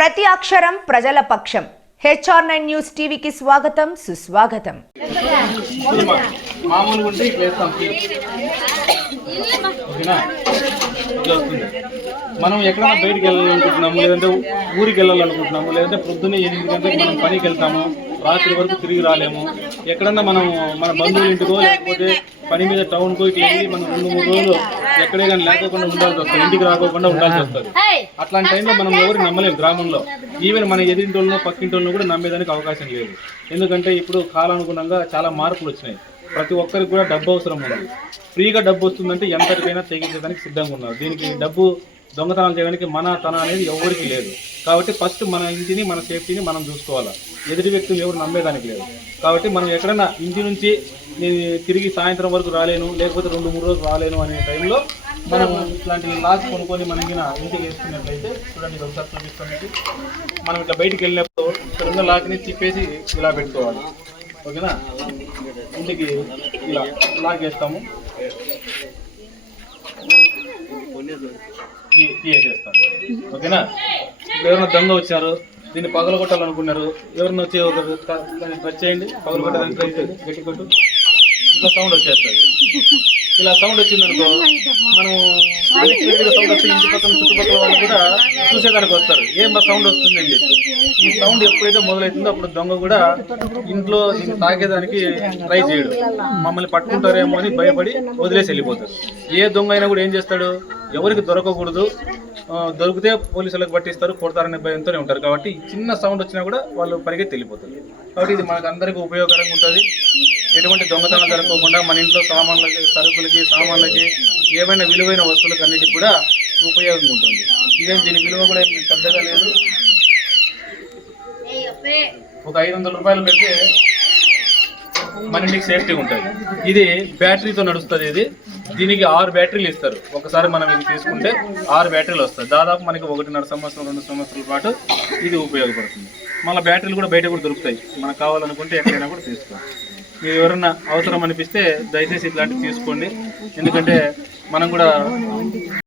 ప్రతి అక్షరం ప్రజల పక్షం. HR9 న్యూస్ టీవీకి స్వాగతం, సుస్వాగతం. మామూలుగా ఉంటే ఇట్లా వేస్తాం. ఓకేనా? ఇట్లా వస్తుంది. మనం ఎక్కడైనా బయటికి వెళ్ళాలనుకుంటున్నాము, లేదంటే ఊరికి వెళ్ళాలనుకుంటున్నాము, లేదంటే పొద్దున్నే 8 గంటలకు మనం పనికి వెళ్తాము, రాత్రి వరకు తిరిగి రాలేము. ఎక్కడన్నా మనం మన బంధువుల ఇంటికో లేకపోతే పని మీద టౌన్కో ఇట్లా వెళ్ళి మనం 2-3 రోజులు ఎక్కడే కానీ లేకోకుండా ఉండాల్సి వస్తుంది, ఇంటికి రాకోకుండా ఉండాల్సి వస్తుంది. అట్లాంటి టైంలో మనం ఎవరికి నమ్మలేము. గ్రామంలో ఈవెన్ మన ఎదిరింటోళ్ళను పక్కింటోళ్ళను కూడా నమ్మేదానికి అవకాశం లేదు. ఎందుకంటే ఇప్పుడు కాలానుగుణంగా చాలా మార్పులు వచ్చినాయి. ప్రతి ఒక్కరికి కూడా డబ్బు అవసరం ఉంది. ఫ్రీగా డబ్బు వస్తుందంటే ఎంతటికైనా తెగించడానికి సిద్ధంగా ఉన్నారు. దీనికి డబ్బు దొంగతనాలు చేయడానికి మన తన అనేది ఎవరికి లేదు. కాబట్టి ఫస్ట్ మన ఇంటిని, మన సేఫ్టీని మనం చూసుకోవాలి. ఎదుటి వ్యక్తులు ఎవరు నమ్మేదానికి లేదు. కాబట్టి మనం ఎక్కడైనా ఇంటి నుంచి నేను తిరిగి సాయంత్రం వరకు రాలేను, లేకపోతే 2-3 రోజులు రాలేను అనే టైంలో మనం ఇట్లాంటి లాక్ కొనుక్కొని మనం ఇంటికి వేసుకున్నట్లయితే చూడండి, ఒకసారి చూపిస్తానికి మనం ఇట్లా బయటికి వెళ్ళినప్పుడు ఇక్కడ ఉన్న లాక్ని తిప్పేసి ఇలా పెట్టుకోవాలి. ఓకేనా? ఇంటికి ఇలా లాక్ వేస్తాము, చేస్తాం. ఓకేనా? ఇప్పుడు ఎవరైనా దొంగ వచ్చారు, దీన్ని పగలగొట్టాలనుకున్నారు, ఎవరైనా వచ్చి ఒక టచ్ చేయండి, పగలగొట్టడానికి ట్రై చేయండి, గట్టి కొట్టు, ఇట్లా సౌండ్ వచ్చేస్తుంది. ఇలా సౌండ్ వచ్చిందనుకో మనం సౌండ్ వస్తే ఇంటి పక్కన చుట్టుపక్కల వాళ్ళు కూడా చూసేదానికి వస్తారు, ఏం సౌండ్ వస్తుంది అని చెప్పి. ఈ సౌండ్ ఎప్పుడైతే మొదలవుతుందో అప్పుడు దొంగ కూడా ఇంట్లో దీన్ని తాగేదానికి ట్రై చేయడు. మమ్మల్ని పట్టుకుంటారేమో అని భయపడి వదిలేసి వెళ్ళిపోతారు. ఏ దొంగ అయినా కూడా ఏం చేస్తాడు, ఎవరికి దొరకకూడదు, దొరికితే పోలీసులకు పట్టిస్తారు, కొడతారనే భయంతోనే ఉంటారు. కాబట్టి చిన్న సౌండ్ వచ్చినా కూడా వాళ్ళు పరిగెత్తి వెళ్ళిపోతారు. కాబట్టి ఇది మనకు అందరికీ ఉపయోగకరంగా ఉంటుంది. ఎటువంటి దొంగతనం జరగకుండా మన ఇంట్లో సామాన్లకి, సరుకులకి, సామాన్లకి, ఏవైనా విలువైన వస్తువులకు అన్నిటికీ కూడా ఉపయోగంగా ఉంటుంది. ఇదేం దీని విలువ కూడా ఏం పెద్దగా లేదు. ఒక 500 రూపాయలు పెడితే మన ఇంటికి సేఫ్టీగా ఉంటుంది. ఇది బ్యాటరీతో నడుస్తుంది. దీనికి 6 బ్యాటరీలు ఇస్తారు. ఒకసారి మనం ఇది తీసుకుంటే 6 బ్యాటరీలు వస్తాయి. దాదాపు మనకి 1.5 సంవత్సరం 2 సంవత్సరాల పాటు ఇది ఉపయోగపడుతుంది. మళ్ళీ బ్యాటరీలు కూడా బయట కూడా దొరుకుతాయి. మనకు కావాలనుకుంటే ఎక్కడైనా కూడా తీసుకోండి. మీరు ఎవరన్నా అవసరం అనిపిస్తే దయచేసి ఇట్లాంటివి తీసుకోండి. ఎందుకంటే మనం కూడా